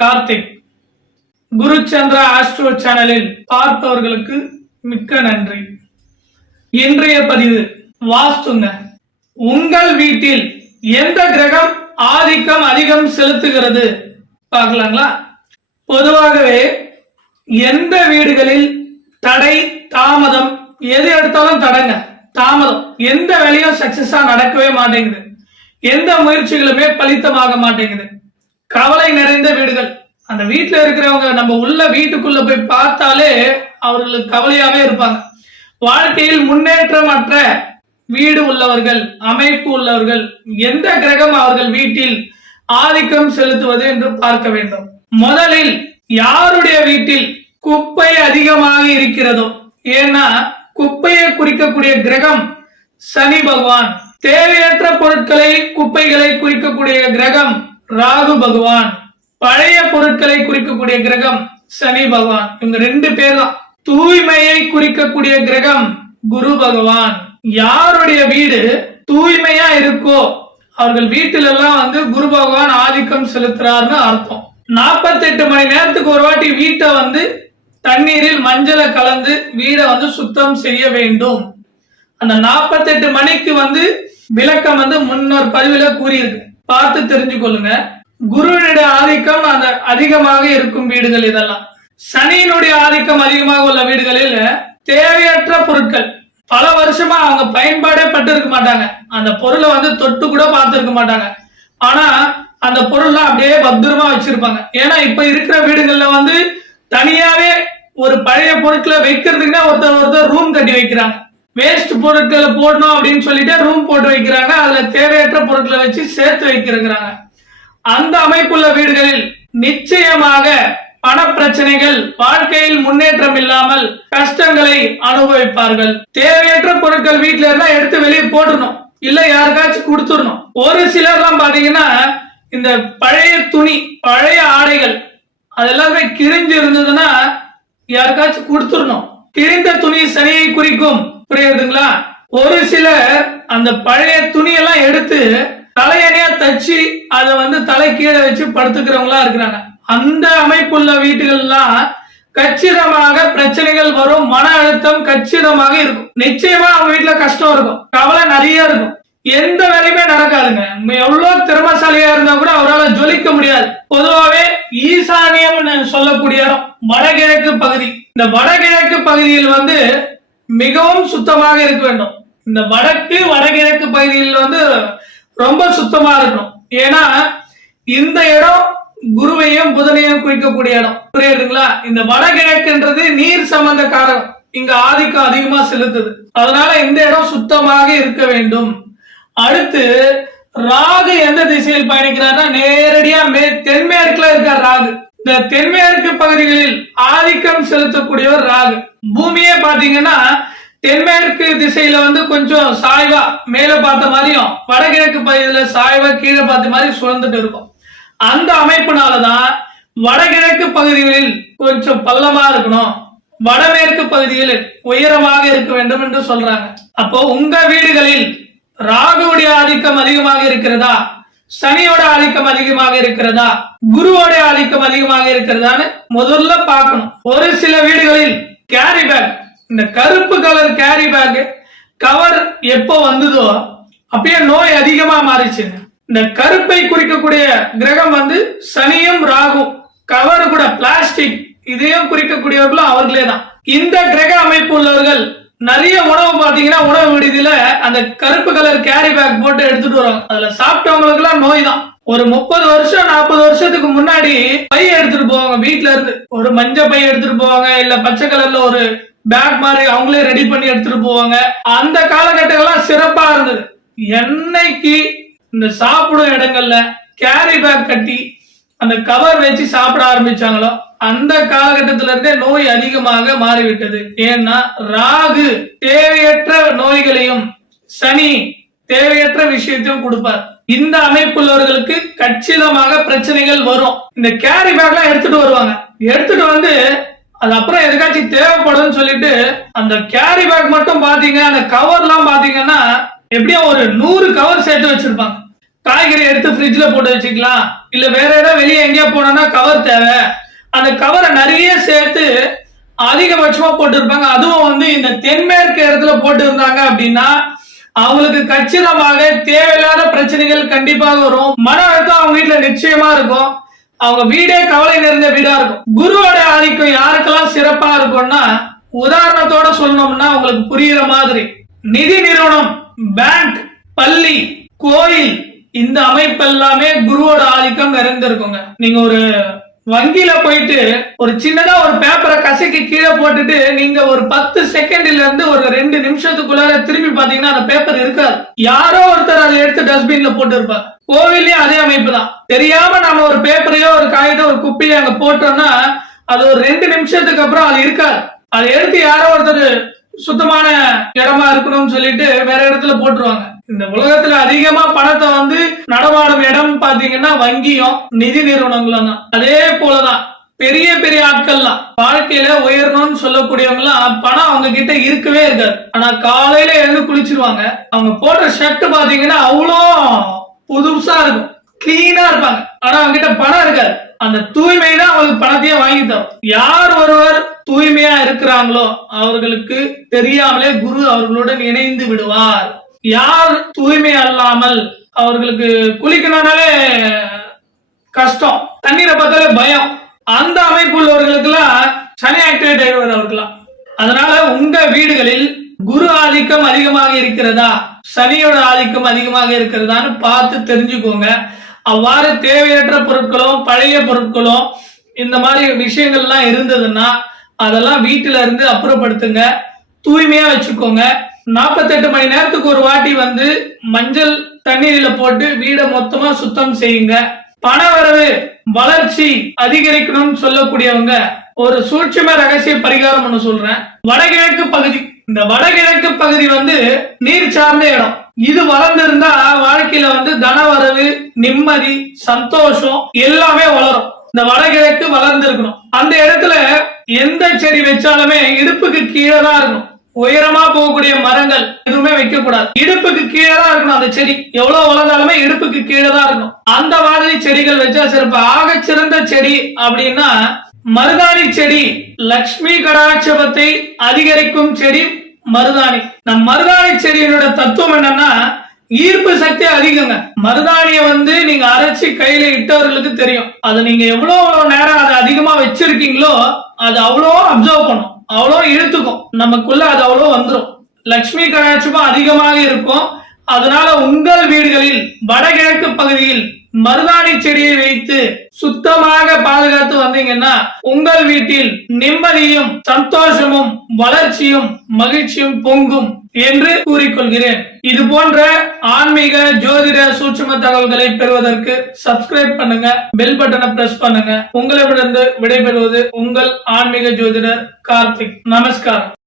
Karthik. Guruchandra astro சேனலில் பார்ப்பவர்களுக்கு மிக்க நன்றி. இன்றைய பதிவு வாஸ்துங்க. உங்கள் வீட்டில் எந்த கிரகம் ஆதிக்கம் அதிகம் செலுத்துகிறது? பார்க்கலாங்களா? பொதுவாகவே எந்த வீடுகளில் தடை தாமதம் எது எடுத்தாலும் தடைங்க. தாமதம். எந்த வேலையும் சக்சஸா நடக்கவே மாட்டேங்குது. எந்த முயற்சிகளுமே பலித்தமாக மாட்டேங்குது. கவலை நிறைந்த வீடுகள். அந்த வீட்டுல இருக்கிறவங்க நம்ம உள்ள வீட்டுக்குள்ள போய் பார்த்தாலே அவர்களுக்கு கவலையாவே இருப்பாங்க. வாழ்க்கையில் முன்னேற்றமற்ற வீடு உள்ளவர்கள் அமைப்பு உள்ளவர்கள் எந்த கிரகம் அவர்கள் வீட்டில் ஆதிக்கம் செலுத்துவது என்று பார்க்க வேண்டும். முதலில் யாருடைய வீட்டில் குப்பை அதிகமாக இருக்கிறதோ? ஏன்னா குப்பையை குறிக்கக்கூடிய கிரகம் சனி பகவான். தேவையற்ற பொருட்களை குப்பைகளை குறிக்கக்கூடிய கிரகம் ராகு பகவான் பழைய பொருட்களை குறிக்கக்கூடிய கிரகம் சனி பகவான். இவங்க ரெண்டு பேர் தான் தூய்மையை குறிக்கக்கூடிய கிரகம் குரு பகவான். யாருடைய வீடு தூய்மையா இருக்கோ அவர்கள் வீட்டில எல்லாம் வந்து குரு பகவான் ஆதிக்கம் செலுத்துறாருன்னு அர்த்தம். 48 மணி நேரத்துக்கு ஒரு வாட்டி வீட்டை வந்து தண்ணீரில் மஞ்சளை கலந்து வீடை வந்து சுத்தம் செய்ய வேண்டும். அந்த 48 மணிக்கு வந்து விளக்கம் வந்து முன்னொரு பதிவுல கூறியிருக்கு. பார்த்து தெரிஞ்சு கொள்ளுங்க குருவினுடைய ஆதிக்கம் அந்த அதிகமாக இருக்கும் வீடுகள் இதெல்லாம். சனியினுடைய ஆதிக்கம் அதிகமாக உள்ள வீடுகளில் தேவையற்ற பொருட்கள். பல வருஷமா அவங்க பயன்பாடே பட்டு இருக்க மாட்டாங்க. அந்த பொருளை வந்து தொட்டு கூட பார்த்துருக்க மாட்டாங்க. ஆனா அந்த பொருள்லாம் அப்படியே பத்திரமா வச்சிருப்பாங்க. ஏன்னா இப்ப இருக்கிற வீடுகள்ல வந்து தனியாவே ஒரு பழைய பொருட்களை வைக்கிறதுக்குன்னா ஒருத்தர் ஒருத்தர் ரூம் கட்டி வைக்கிறாங்க. வேஸ்ட் பொருட்களை போடணும் அப்படின்னு சொல்லிட்டு ரூம் போட்டு வைக்கிறாங்க. அதுல தேவையற்ற பொருட்களை வச்சு சேர்த்து வைக்கிறாங்க அந்த அமைப்புள்ள வீடுகளில் நிச்சயமாக பண பிரச்சனைகள் வாழ்க்கையில் முன்னேற்றம் இல்லாமல் கஷ்டங்களை அனுபவிப்பார்கள். தேவையற்ற பொருட்கள் வீட்டுல இருந்தா எடுத்து வெளியே போட்டுடணும். இல்ல யாருக்காச்சும் கொடுத்துடணும். ஒரு சிலர்லாம் பாத்தீங்கன்னா இந்த பழைய துணி பழைய ஆடைகள் அதெல்லாமே கிழிஞ்சு இருந்ததுன்னா யாருக்காச்சும் கொடுத்துடணும். கிழிந்த துணி சனியை குறிக்கும். புரியுதுங்களா? ஒரு சிலர் அந்த பழைய துணியெல்லாம் எடுத்து தலையணையா தச்சு அதை வந்து தலை கீழே வச்சு படுத்துக்கிறவங்களா இருக்கிறாங்க. அந்த அமைப்புள்ள வீட்டுகள்லாம் கச்சிதமாக பிரச்சனைகள் வரும் மன அழுத்தம் கச்சிதமாக இருக்கும். நிச்சயமா அவங்க வீட்டுல கஷ்டம் இருக்கும் கவலை நிறைய இருக்கும். எந்த வேலையுமே நடக்காதுங்க. எவ்வளவு திறமசாலியா இருந்தா கூட அவரால் ஜொலிக்க முடியாது. பொதுவாகவே ஈசானியம் சொல்லக்கூடிய இடம் வடகிழக்கு பகுதி. இந்த வடகிழக்கு பகுதியில் வந்து மிகவும் சுத்தமாக இருக்க வேண்டும். இந்த வடக்கு வடகிழக்கு பகுதியில் வந்து ரொம்ப சுத்தமா இருக்கணும். ஏன்னா இந்த இடம் குருவையும் புதனையும் குறிக்கக்கூடிய இடம். புரியுதுங்களா? இந்த வடகிழக்குன்றது நீர் சம்பந்த காரகம் இங்க ஆதிக்கம் அதிகமா செலுத்துது. அதனால இந்த இடம் சுத்தமாக இருக்க வேண்டும். அடுத்து ராகு எந்த திசையில் பயணிக்கிறார்னா நேரடியா மே தென்மேற்குல இருக்கார் ராகு. இந்த தென்மேற்கு பகுதிகளில் ஆதிக்கம் செலுத்தக்கூடிய ஒரு ராகு. பூமியே பாத்தீங்கன்னா தென்மேற்கு திசையில வந்து கொஞ்சம் சாய்வா மேல பார்த்த மாதிரியும் வடகிழக்கு பகுதியில சாய்வா கீழே பார்த்த மாதிரி சுழந்துட்டு இருக்கும். அந்த அமைப்புனாலதான் வடகிழக்கு பகுதிகளில் கொஞ்சம் பள்ளமா இருக்கணும். வடமேற்கு பகுதியில் உயரமாக இருக்க வேண்டும் என்று சொல்றாங்க. அப்போ உங்க வீடுகளில் ராகுடைய ஆதிக்கம் அதிகமாக இருக்கிறதா? சனியோட ஆதிக்கம் அதிகமாக இருக்கிறதா? குருவோட ஆதிக்கம் அதிகமாக இருக்கிறதான்னு முதல்ல பார்க்கணும். ஒரு சில வீடுகளில் கேரி பேக் இந்த கருப்பு கலர் கேரி பேக் கவர் எப்போ வந்ததோ அப்பயே நோய் அதிகமா மாறிச்சுங்க இந்த கருப்பை குறிக்கக்கூடிய கிரகம் வந்து சனியும் ராகும். கவர் கூட பிளாஸ்டிக் இதையும் குறிக்கக்கூடியவர்களும் அவர்களே தான். இந்த கிரக அமைப்பு உள்ளவர்கள் நிறைய உணவு பாத்தீங்கன்னா உணவு விடுதியில அந்த கருப்பு கலர் கேரி பேக் போட்டு எடுத்துட்டு வருவாங்க. அதுல சாப்பிட்டவங்களுக்கு எல்லாம் நோய் தான் ஒரு முப்பது வருஷம் நாற்பது வருஷத்துக்கு முன்னாடி பை எடுத்துட்டு போவாங்க வீட்டுல இருந்து. ஒரு மஞ்சள் பை எடுத்துட்டு போவாங்க இல்ல பச்சை கலர்ல ஒரு பேக் மாதிரி அவங்களே ரெடி பண்ணி எடுத்துட்டு போவாங்க. அந்த காலகட்டங்கள்லாம் சிறப்பா இருந்தது. என்னைக்கு இந்த சாப்பிடும் இடங்கள்ல கேரி பேக் கட்டி அந்த கவர் வச்சு சாப்பிட ஆரம்பிச்சாங்களோ அந்த காலகட்டத்தில இருந்தே நோய் அதிகமாக மாறிவிட்டது. ஏன்னா ராகு தேவையற்ற நோய்களையும் சனி தேவையற்ற விஷயத்தையும் கொடுப்பார். இந்த அமைப்புள்ளவர்களுக்கு கச்சிதமாக பிரச்சனைகள் வரும். இந்த கேரி பேக்லாம் எடுத்துட்டு வருவாங்க. எடுத்துட்டு வந்து அது அப்புறம் எதுக்காச்சும் தேவைப்படும்னு சொல்லிட்டு அந்த கேரி பேக் மட்டும் பாத்தீங்க அந்த கவர் எல்லாம் பாத்தீங்கன்னா எப்படியும் ஒரு நூறு கவர் சேர்த்து வச்சிருப்பாங்க. காய்கறி எடுத்து ஃப்ரிட்ஜ்ல போட்டு வச்சுக்கலாம். இல்ல வேற இடம் வெளியே எங்கேயோ போனோம்னா கவர் தேவை. அந்த கவரை நிறைய சேர்த்து அதிகபட்சமா போட்டிருப்பாங்க. அதுவும் வந்து இந்த தென்மேற்கு இடத்துல போட்டு இருந்தாங்க அப்படின்னா அவங்களுக்கு கச்சிதமாக தேவையில்லாத பிரச்சனைகள் கண்டிப்பாக வரும். மன அழுத்தம் அவங்க வீட்டுல நிச்சயமா இருக்கும். அவங்க வீடே கவலை நிறைந்த வீடா இருக்கும். குருவோட ஆதிக்கம் யாருக்கெல்லாம் சிறப்பா இருக்கும்னா உதாரணத்தோட சொல்லணும்னா உங்களுக்கு புரியுற மாதிரி. நிதி நிறுவனம் பேங்க் பள்ளி கோயில் இந்த அமைப்பு எல்லாமே குருவோட ஆதிக்கம் நிறைந்திருக்குங்க. நீங்க ஒரு வங்கியில போயிட்டு ஒரு சின்னதா ஒரு பேப்பரை கசக்கி கீழே போட்டுட்டு நீங்க ஒரு பத்து செகண்ட்ல இருந்து ஒரு ரெண்டு நிமிஷத்துக்குள்ளார திரும்பி பாத்தீங்கன்னா அந்த பேப்பர் இருக்காது. யாரோ ஒருத்தர் அதை எடுத்து டஸ்ட்பின்ல போட்டு இருப்பார் அதே அமைப்பு தான். தெரியாம நம்ம ஒரு பேப்பரையோ ஒரு காகிதம் ஒரு குப்பையோ அங்க போட்டோம்னா அது ஒரு ரெண்டு நிமிஷத்துக்கு அப்புறம் அது இருக்காது. அதை எடுத்து யாரோ ஒருத்தர் சுத்தமான இடமா இருக்கணும்னு சொல்லிட்டு வேற இடத்துல போட்டுருவாங்க. இந்த உலகத்துல அதிகமா பணத்தை வந்து நடமாடும் இடம் பாத்தீங்கன்னா வங்கியும் நிதி நிறுவனங்களும் தான். அதே போலதான் பெரிய பெரிய ஆட்கள்லாம். வாழ்க்கையில உயரணும்னு சொல்லக்கூடியவங்க எல்லாம் பணம் அவங்க கிட்ட இருக்கவே இருக்காது. ஆனா காலையில எழுந்து குளிச்சிருவாங்க. அவங்க போடுற ஷர்ட் பாத்தீங்கன்னா அவ்வளோ புதுசா இருக்கும். கிளீனா இருப்பாங்க. ஆனா அவங்க கிட்ட பணம் இருக்காது. அந்த தூய்மை தான் அவங்களுக்கு பணத்தையே வாங்கி தரும். யார் ஒருவர் தூய்மையா இருக்கிறாங்களோ அவர்களுக்கு தெரியாமலே குரு அவர்களுடன் இணைந்து விடுவார். யார் தூய்மை அல்லாமல் அவர்களுக்கு குளிக்கணும்னாலே கஷ்டம். தண்ணீரை பார்த்தாலே பயம். அந்த அமைப்பு உள்ளவர்களுக்கெல்லாம் சனி ஆக்டிவேட் ஆயிடுவார் அவர்களாம் அதனால உங்க வீடுகளில் குரு ஆதிக்கம் அதிகமாக இருக்கிறதா? சனியோட ஆதிக்கம் அதிகமாக இருக்கிறதான்னு பார்த்து தெரிஞ்சுக்கோங்க. அவ்வாறு தேவையற்ற பொருட்களும் பழைய பொருட்களும் இந்த மாதிரி விஷயங்கள்லாம் இருந்ததுன்னா அதெல்லாம் வீட்டில இருந்து அப்புறப்படுத்துங்க. தூய்மையா வச்சுக்கோங்க. நாற்பத்தெட்டு மணி நேரத்துக்கு ஒரு வாட்டி வந்து மஞ்சள் தண்ணீரில போட்டு வீடை மொத்தமா சுத்தம் செய்யுங்க. பண வரவு வளர்ச்சி அதிகரிக்கணும்னு சொல்லக்கூடியவங்க ஒரு சூட்சும ரகசிய பரிகாரம் ஒண்ணு சொல்றேன். வடகிழக்கு பகுதி இந்த வடகிழக்கு பகுதி வந்து நீர் சார்ந்த இடம். இது வளர்ந்திருந்தா வாழ்க்கையில வந்து தனவரவு நிம்மதி சந்தோஷம் எல்லாமே வளரும். இந்த வடகிழக்கு வளர்ந்து இருக்கணும் அந்த இடத்துல எந்த செடி வச்சாலுமே இடுப்புக்கு கீழே தான் இருக்கணும். உயரமா போகக்கூடிய மரங்கள் எதுவுமே வைக்க கூடாது இடுப்புக்கு கீழே தான் இருக்கணும் அந்த செடி. எவ்வளவு வளர்ந்தாலுமே இடுப்புக்கு கீழே தான் இருக்கணும். அந்த மாதிரி செடிகள் வச்சா சிறப்பு. ஆக சிறந்த செடி அப்படின்னா மருதாணி செடி லக்ஷ்மி கடாட்சபத்தை அதிகரிக்கும் செடி மருதாணி. நம் மருதாணி செடியினோட தத்துவம் என்னன்னா ஈர்ப்பு சக்தி அதிகங்க. மருதாணியை வந்து நீங்க அரைச்சி கையில இட்டவர்களுக்கு தெரியும். அதை நீங்க எவ்வளோ எவ்வளவு நேரம் அதை அதிகமா வச்சிருக்கீங்களோ அது அவ்வளோ அப்சர்வ் பண்ணும். அவ்வளோ இழுத்துக்கும். நமக்குள்ள அது அவ்வளோ வந்துடும் லக்ஷ்மி கடாட்சமும் அதிகமாக இருக்கும். அதனால உங்கள் வீடுகளில் வடகிழக்கு பகுதியில் மருதாணி செடியை வைத்து சுத்தமாக பாதுகாத்து வந்தீங்கன்னா உங்கள் வீட்டில் நிம்மதியும் சந்தோஷமும் வளர்ச்சியும் மகிழ்ச்சியும் பொங்கும். என்று கூறிக்கொள்கிறேன். இது போன்ற ஆன்மீக ஜோதிட சூட்சும தகவல்களை பெறுவதற்கு சப்ஸ்கிரைப் பண்ணுங்க பெல் பட்டனை பிரஸ் பண்ணுங்க. உங்களிடமிருந்து விடைபெறுவது உங்கள் ஆன்மீக ஜோதிடர் கார்த்திக். நமஸ்காரம்.